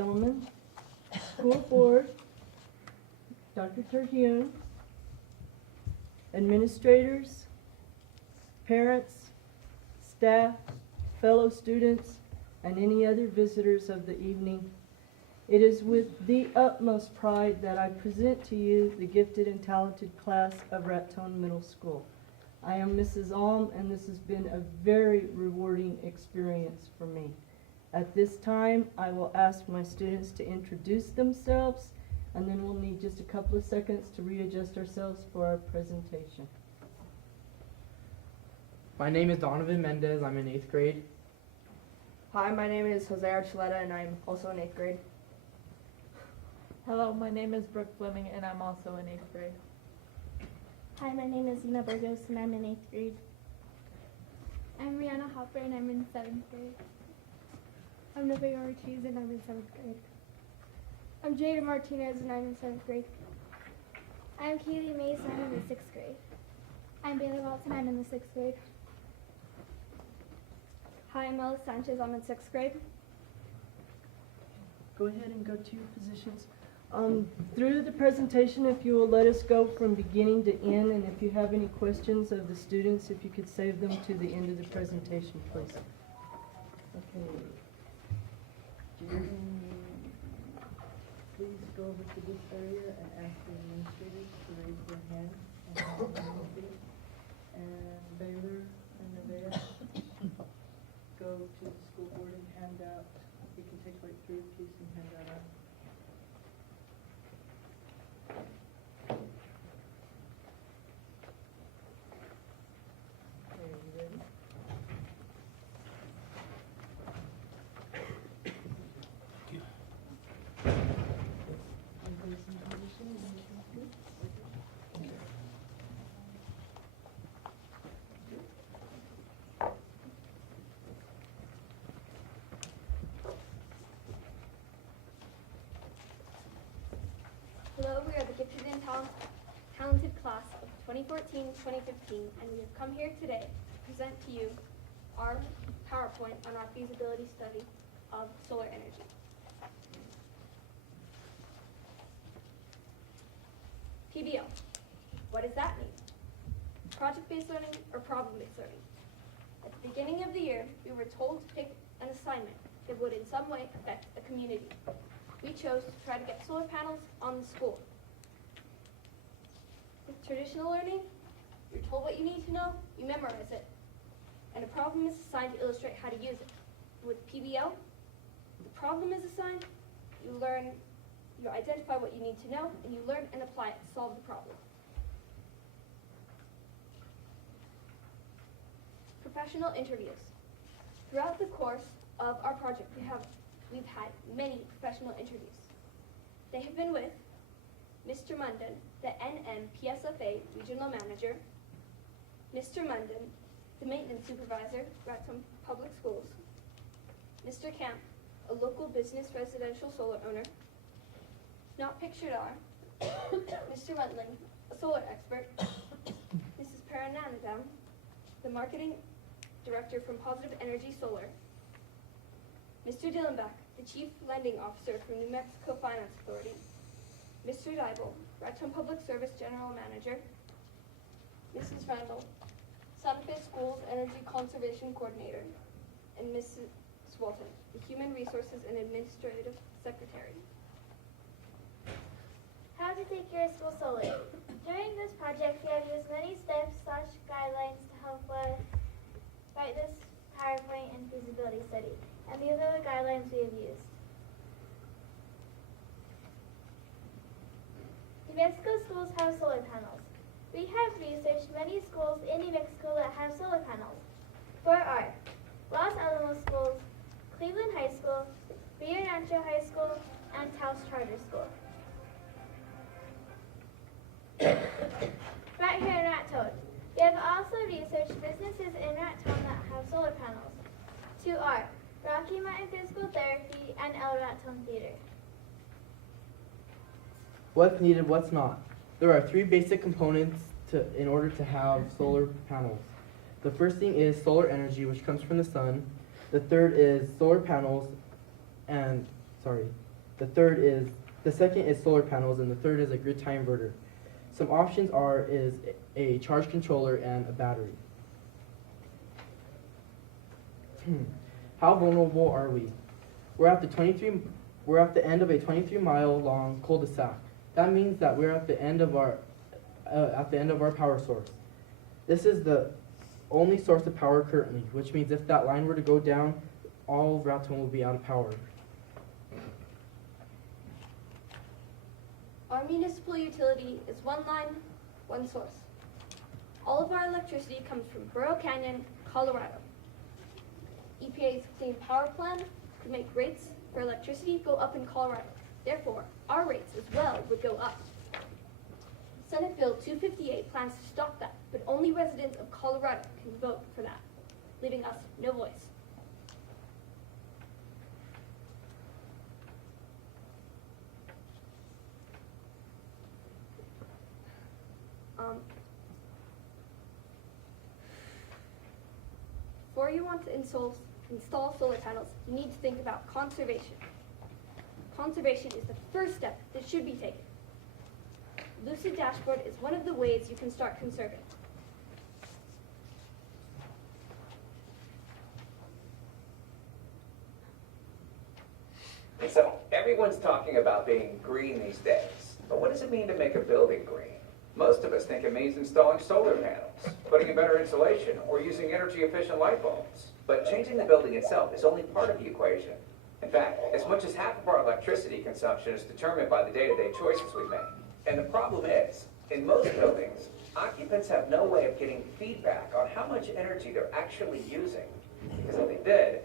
Gentlemen, school board, Dr. Terhune, administrators, parents, staff, fellow students, and any other visitors of the evening. It is with the utmost pride that I present to you the gifted and talented class of Raton Middle School. I am Mrs. Alm, and this has been a very rewarding experience for me. At this time, I will ask my students to introduce themselves, and then we'll need just a couple of seconds to readjust ourselves for our presentation. My name is Donovan Mendez. I'm in 8th grade. Hi, my name is Jose Archuleta, and I'm also in 8th grade. Hello, my name is Brooke Fleming, and I'm also in 8th grade. Hi, my name is Ina Burgos, and I'm in 8th grade. I'm Rihanna Hopper, and I'm in 7th grade. I'm Nevaeh Ortiz, and I'm in 7th grade. I'm Jada Martinez, and I'm in 7th grade. I'm Kaylee Mace, and I'm in the 6th grade. I'm Bailey Walton, I'm in the 6th grade. Hi, I'm Ella Sanchez, I'm in 6th grade. Go ahead and go to your positions. Through the presentation, if you will let us go from beginning to end, and if you have any questions of the students, if you could save them to the end of the presentation, please. Okay. Jaden, please go over to this area and ask the administrators to raise their hand. And Baylor and Nevaeh, go to the school board and hand out. You can take like 3 apiece and hand that out. Okay, you ready? Everybody's in position, and you can do it. Hello, we are the gifted and talented class of 2014-2015, and we have come here today to present to you our PowerPoint on our feasibility study of solar energy. PBL. What does that mean? Project-based learning or problem-based learning? At the beginning of the year, we were told to pick an assignment that would in some way affect a community. We chose to try to get solar panels on the school. With traditional learning, you're told what you need to know, you memorize it, and a problem is assigned to illustrate how to use it. With PBL, the problem is assigned, you identify what you need to know, and you learn and apply it to solve the problem. Professional interviews. Throughout the course of our project, we've had many professional interviews. They have been with Mr. Munden, the NM PSFA Regional Manager, Mr. Munden, the Maintenance Supervisor, Raton Public Schools, Mr. Camp, a local business residential solar owner, not pictured are Mr. Rutland, a solar expert, Mrs. Parananadam, the Marketing Director from Positive Energy Solar, Mr. Dillenbach, the Chief Lending Officer from New Mexico Finance Authority, Mr. Dybel, Raton Public Service General Manager, Mrs. Randall, Santa Fe Schools Energy Conservation Coordinator, and Mrs. Walton, the Human Resources and Administrative Secretary. How to take your school solar. During this project, we have used many steps/guidelines to help us write this PowerPoint and feasibility study. And these are the guidelines we have used. New Mexico schools have solar panels. We have researched many schools in New Mexico that have solar panels. 4 are Los Alamos Schools, Cleveland High School, Rio Rancho High School, and Taos Charter School. Right here in Raton, we have also researched businesses in Raton that have solar panels. 2 are Rocky Mountain Physical Therapy and El Raton Theater. What's needed, what's not? There are 3 basic components in order to have solar panels. The first thing is solar energy, which comes from the sun. The third is solar panels, and The second is solar panels, and the third is a grid tie inverter. Some options is a charge controller and a battery. How vulnerable are we? We're at the end of a 23-mile long cul-de-sac. That means that we're at the end of our power source. This is the only source of power currently, which means if that line were to go down, all of Raton will be out of power. Our municipal utility is one line, one source. All of our electricity comes from Burro Canyon, Colorado. EPA's Clean Power Plan could make rates for electricity go up in Colorado. Therefore, our rates as well would go up. Senate Bill 258 plans to stop that, but only residents of Colorado can vote for that, leaving us no voice. Before you want to install solar panels, you need to think about conservation. Conservation is the first step that should be taken. Lucid Dashboard is one of the ways you can start conserving. So everyone's talking about being green these days, but what does it mean to make a building green? Most of us think it means installing solar panels, putting in better insulation, or using energy-efficient light bulbs. But changing the building itself is only part of the equation. In fact, as much as half of our electricity consumption is determined by the day-to-day choices we make. And the problem is, in most buildings, occupants have no way of getting feedback on how much energy they're actually using. Because if they did,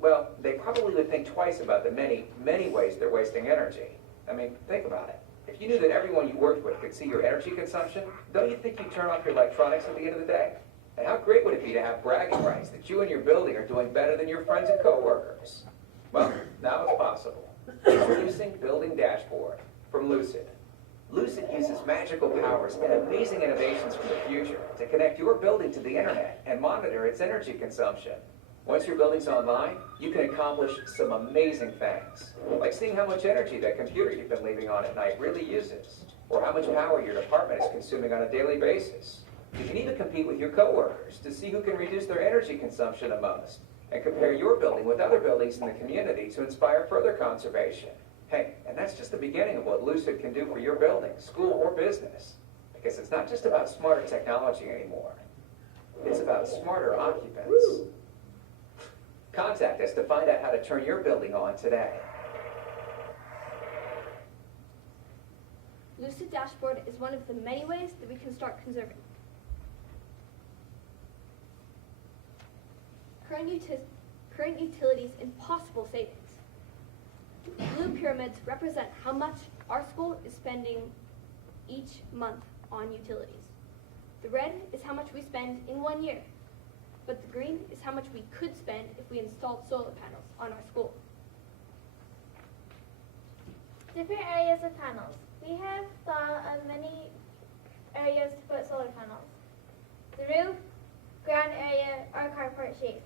well, they probably would think twice about the many, many ways they're wasting energy. I mean, think about it. If you knew that everyone you worked with could see your energy consumption, don't you think you'd turn off your electronics at the end of the day? And how great would it be to have bragging rights that you and your building are doing better than your friends and coworkers? Well, now it's possible. Introducing Building Dashboard from Lucid. Lucid uses magical powers and amazing innovations from the future to connect your building to the internet and monitor its energy consumption. Once your building's online, you can accomplish some amazing things, like seeing how much energy that computer you've been leaving on at night really uses, or how much power your department is consuming on a daily basis. You can even compete with your coworkers to see who can reduce their energy consumption the most, and compare your building with other buildings in the community to inspire further conservation. Hey, and that's just the beginning of what Lucid can do for your building, school, or business. Because it's not just about smarter technology anymore. It's about smarter occupants. Contact us to find out how to turn your building on today. Lucid Dashboard is one of the many ways that we can start conserving. Current utilities and possible savings. Blue pyramids represent how much our school is spending each month on utilities. The red is how much we spend in 1 year, but the green is how much we could spend if we installed solar panels on our school. Different areas of panels. We have thought of many areas to put solar panels. The roof, ground area, or carport shape.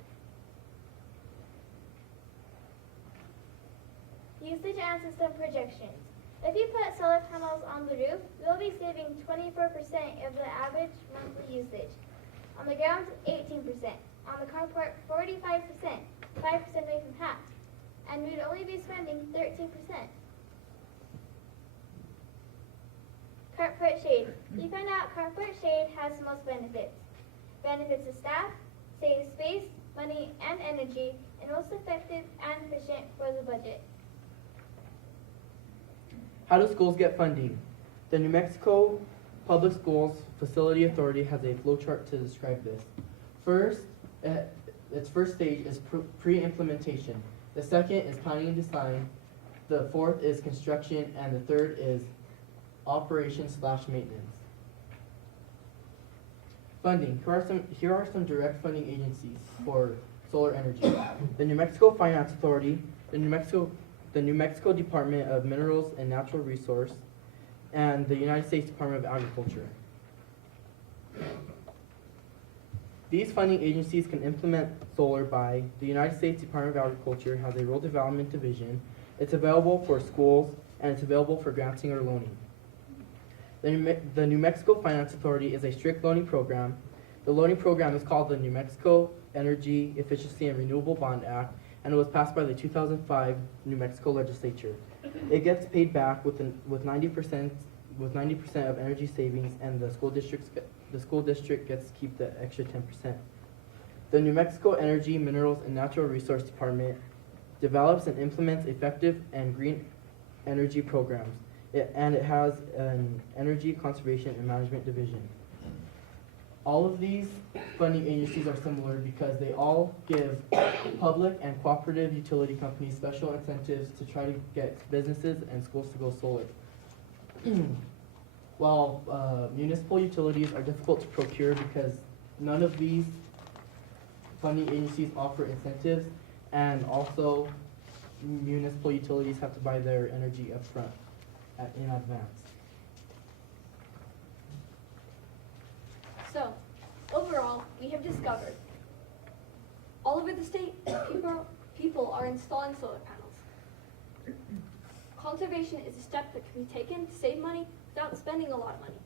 Usage and system projections. If you put solar panels on the roof, you'll be saving 24% of the average monthly usage. On the ground, 18%. On the carport, 45%, 5% away from half. And we'd only be spending 13%. Carport shade. We found out carport shade has the most benefits. Benefits to staff, saves space, money, and energy, and most effective and efficient for the budget. How do schools get funding? The New Mexico Public Schools Facility Authority has a flowchart to describe this. First, its first stage is pre-implementation. The second is planning and design. The fourth is construction, and the third is operation/maintenance. Funding. Here are some direct funding agencies for solar energy. The New Mexico Finance Authority, the New Mexico Department of Minerals and Natural Resource, and the United States Department of Agriculture. These funding agencies can implement solar by the United States Department of Agriculture has a rural development division, It's available for schools, and it's available for granting or loaning. The New Mexico Finance Authority is a strict loaning program. The loaning program is called the New Mexico Energy Efficiency and Renewable Bond Act, and it was passed by the 2005 New Mexico legislature. It gets paid back with 90% of energy savings, and the school district gets to keep the extra 10%. The New Mexico Energy, Minerals, and Natural Resource Department develops and implements effective and green energy programs, and it has an Energy Conservation and Management Division. All of these funding agencies are similar because they all give public and cooperative utility companies special incentives to try to get businesses and schools to go solar. While municipal utilities are difficult to procure because none of these funding agencies offer incentives, and also municipal utilities have to buy their energy upfront in advance. So, overall, we have discovered all over the state, people are installing solar panels. Conservation is a step that can be taken to save money without spending a lot of money.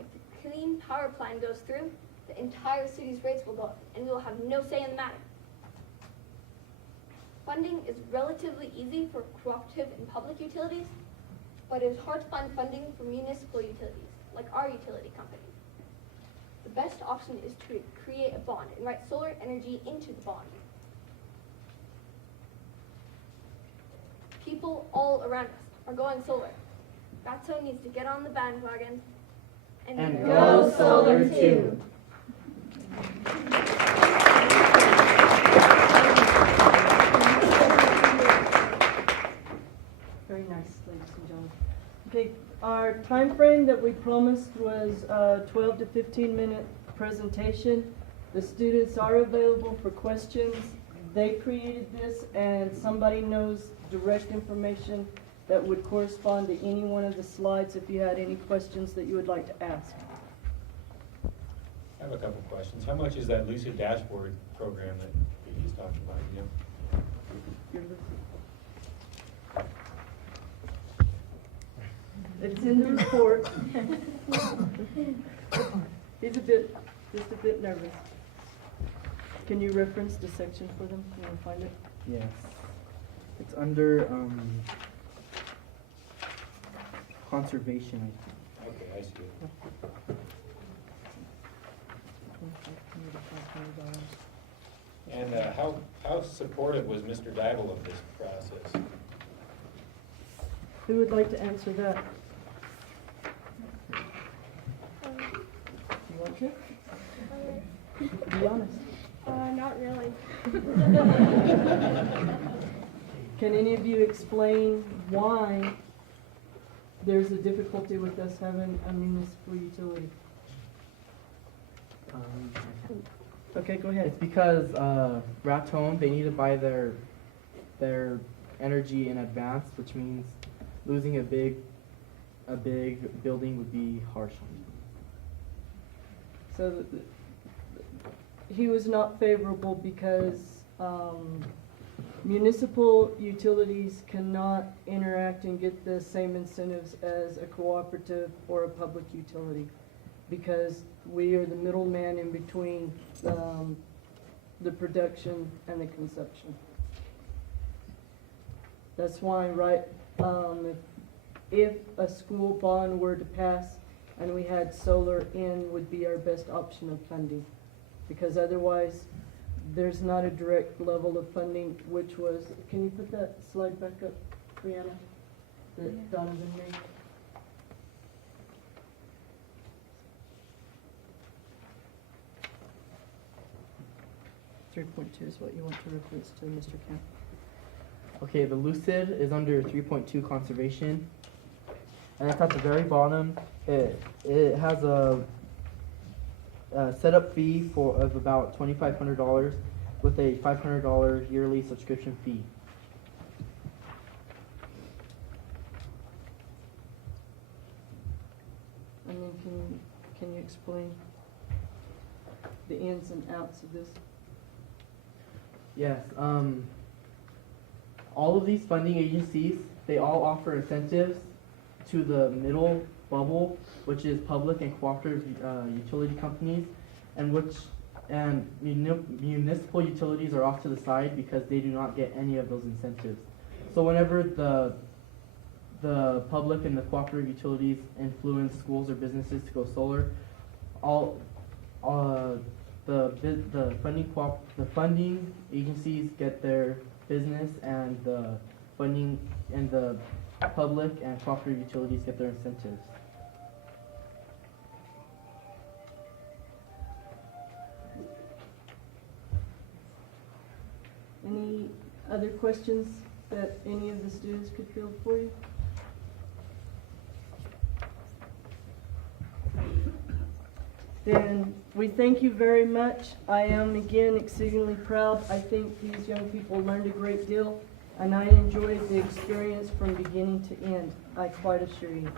If the Clean Power Plan goes through, the entire city's rates will go up, and we will have no say in the matter. Funding is relatively easy for cooperative and public utilities, but it is hard to find funding for municipal utilities, like our utility company. The best option is to create a bond and write solar energy into the bond. People all around us are going solar. Raton needs to get on the bandwagon And go solar too. Very nice, ladies and gentlemen. Okay, our time frame that we promised was 12 to 15 minute presentation. The students are available for questions. They created this, and somebody knows direct information that would correspond to any one of the slides if you had any questions that you would like to ask. I have a couple of questions. How much is that Lucid Dashboard program that you just talked about? You know? You're listening. It's in the report. He's just a bit nervous. Can you reference the section for them? You want to find it? Yes. It's under conservation, I think. Okay, I see it. And how supportive was Mr. Daigle of this process? Who would like to answer that? You want to? Be honest. Not really. Can any of you explain why there's a difficulty with us having a municipal utility? Okay, go ahead. It's because Raton, they need to buy their energy in advance, which means losing a big building would be harsh on them. So he was not favorable because municipal utilities cannot interact and get the same incentives as a cooperative or a public utility, because we are the middleman in between the production and the consumption. That's why, right, if a school bond were to pass and we had solar in, would be our best option of funding, because otherwise there's not a direct level of funding, which was, can you put that slide back up, Brianna, that Donovan made? .2 is what you want to reference to, Mr. Camp. Okay, the Lucid is under 3.2 conservation, and it's at the very bottom. It has a setup fee of about $2,500 with a $500 yearly subscription fee. And then can you explain the ins and outs of this? Yes. All of these funding agencies, they all offer incentives to the middle bubble, which is public and cooperative utility companies, and municipal utilities are off to the side because they do not get any of those incentives. So whenever the public and the cooperative utilities influence schools or businesses to go solar, the funding agencies get their business, and the funding and the public and cooperative utilities get their incentives. Any other questions that any of the students could field for you? Then we thank you very much. I am again exceedingly proud. I think these young people learned a great deal, and I enjoyed the experience from beginning to end, I quite assure you.